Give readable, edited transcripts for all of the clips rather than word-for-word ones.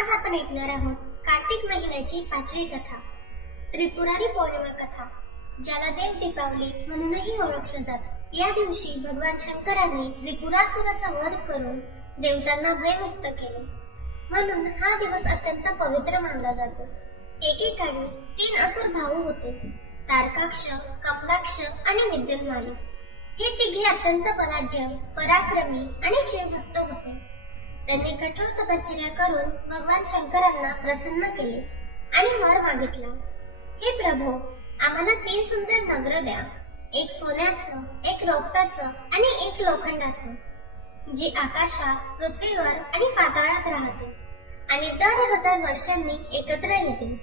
आज आपण ऐकणार आहोत कार्तिक महिन्याची 5वी कथा, त्रिपुरारी पौर्णिमा कथा, ज्याला देव दीपावली म्हणूनही ओळखलं जातं। या दिवशी भगवान शंकराने त्रिपुरासुराचा वध करून देवतांना भयमुक्त केले, म्हणून हा दिवस अत्यंत पवित्र मानला जातो। एकेकाळी 3 असुर भाऊ होते, तारकाक्ष, कमलाक्ष आणि विद्युन्माली। हे तिघे अत्यंत बलाढ्य, पराक्रमी आणि शिवभक्त होते। त्यांनी कठोर तपश्चर्या करून भगवान शंकरांना प्रसन्न केले आणि वर मागितला, हे प्रभो, आम्हाला 3 सुंदर नगर द्या, एक सोन्याचं, एक रौप्याचं आणि एक लोखंडाचं, जी आकाशात, पृथ्वीवर आणि पाताळात राहते आणि दर 1000 वर्षांनी एकत्र येतील।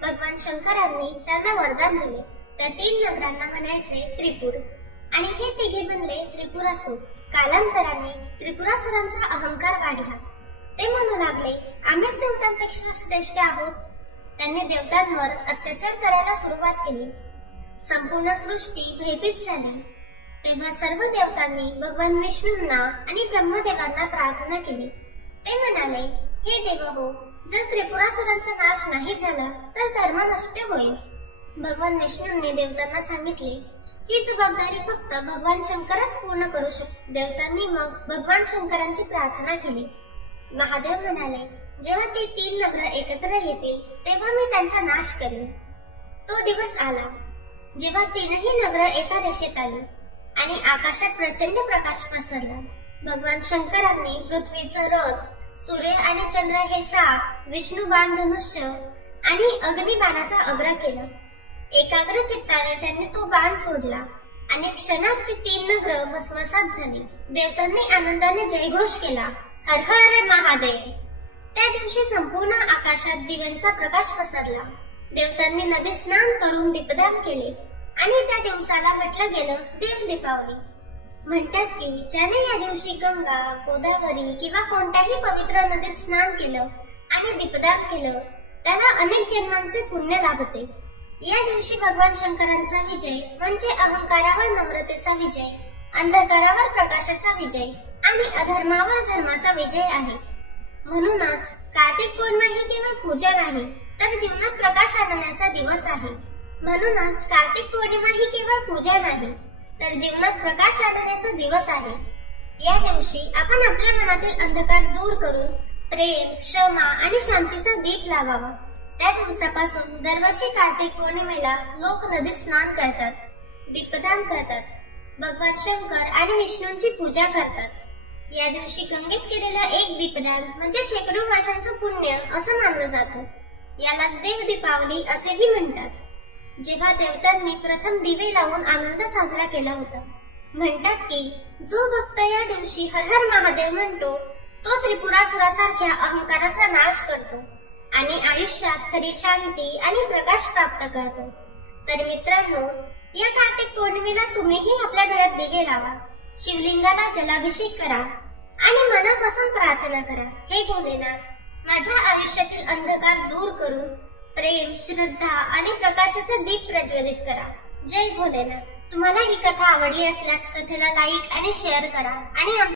भगवान शंकरांनी त्यांना वरदान दिले। त्या 3 नगरांना म्हणायचे त्रिपुर आणि हे तिघे बनले त्रिपुरासुर। कालांतराने त्रिपुरासुरांचा अहंकार वाढला। ते म्हणू लागले, आम्हीच देवतांपेक्षा श्रेष्ठ आहोत। त्यांनी देवतांवर अत्याचार करायला सुरुवात केली। संपूर्ण सृष्टी भयभीत झाली। तेव्हा सर्व देवतांनी भगवान विष्णूंना आणि ब्रह्मदेवांना प्रार्थना केली। ते म्हणाले, हे देवहो, जर त्रिपुरासुरांचा नाश नाही झाला तर धर्म नष्ट होईल। भगवान विष्णूंनी देवतांना सांगितले, ही जबाबदारी फक्त भगवान शंकरच पूर्ण करू शकतो। देवतांनी मग भगवान शंकरांची प्रार्थना केली। महादेव म्हणाले, जेव्हा ते 3 नगर एकत्र येतील तेव्हा मी त्यांचा नाश करेन। तो दिवस आला जेव्हा 3ही नगर एका रेषेत आली आणि आकाशात प्रचंड प्रकाश पसरला। भगवान शंकरांनी पृथ्वीचं रथ, सूर्य आणि चंद्र हे चाक, विष्णू बाण धनुष्य आणि अग्निबाणाचा अग्र केला। एकाग्र चित्ताने त्यांनी तो बाण सोडला आणि क्षणात ती 3 नगर भस्मसात झाली। देवतांनी आनंदाने जयघोष केला, हर हर महादेव। त्या दिवशी संपूर्ण आकाशात दिव्यांचा प्रकाश पसरला। देवतांनी नदीत स्नान करून दीपदान केले आणि त्या दिवसाला म्हटलं गेलं देव दीपावली। म्हणतात की ज्याने या दिवशी गंगा, गोदावरी किंवा कोणत्याही पवित्र नदीत स्नान केलं आणि दीपदान केलं त्याला अनेक जन्मांचे पुण्य लाभते। या दिवशी भगवान शंकरांचा विजय म्हणजे अहंकारावर नम्रतेचा विजय, अंधकारावर प्रकाशाचा विजय आणि अधर्मावर धर्माचा विजय आहे। म्हणूनच कार्तिक पौर्णिमा ही केवळ पूजा नाही तर जीवनात प्रकाश आणण्याचा दिवस आहे। म्हणूनच कार्तिक पौर्णिमा ही केवळ पूजा नाही तर जीवनात प्रकाश आणण्याचा दिवस आहे। या दिवशी आपण आपल्या मनातील अंधकार दूर करून प्रेम, क्षमा आणि शांतीचा दीप लावावा। त्या दिवसापासून दरवर्षी कार्तिक पौर्णिमेला लोक नदीत स्नान करतात, दीपदान करतात, भगवान शंकर आणि विष्णूंची पूजा करतात। या दिवशी गंगेत केलेलं एक दीपदान म्हणजे शेकडो वर्षांचं पुण्य असं मानलं जातं। यालाच देव दीपावली असेही म्हणतात। जेव्हा देवतांनी प्रथम दिवे लावून आनंद साजरा केला होता। म्हणतात की जो भक्त या दिवशी हर हर महादेव म्हणतो तो त्रिपुरासुरासारख्या अहंकाराचा नाश करतो आणि आयुष्यात खरी शांती आणि प्रकाश प्राप्त करतो। तर मित्रांनो, या कार्तिक पौर्णिमेला तुम्हीही आपल्या घरात दिवे लावा, शिवलिंगाला जलाभिषेक करा आणि मनापासून प्रार्थना करा, हे भोलेनाथ, माझ्या आयुष्यातील अंधकार दूर करून प्रेम, श्रद्धा आणि प्रकाशाचा दीप प्रज्वलित करा। जय भोलेनाथ। तुम्हाला ही कथा आवडली असल्यास कथेला लाईक आणि शेअर करा आणि आमच्या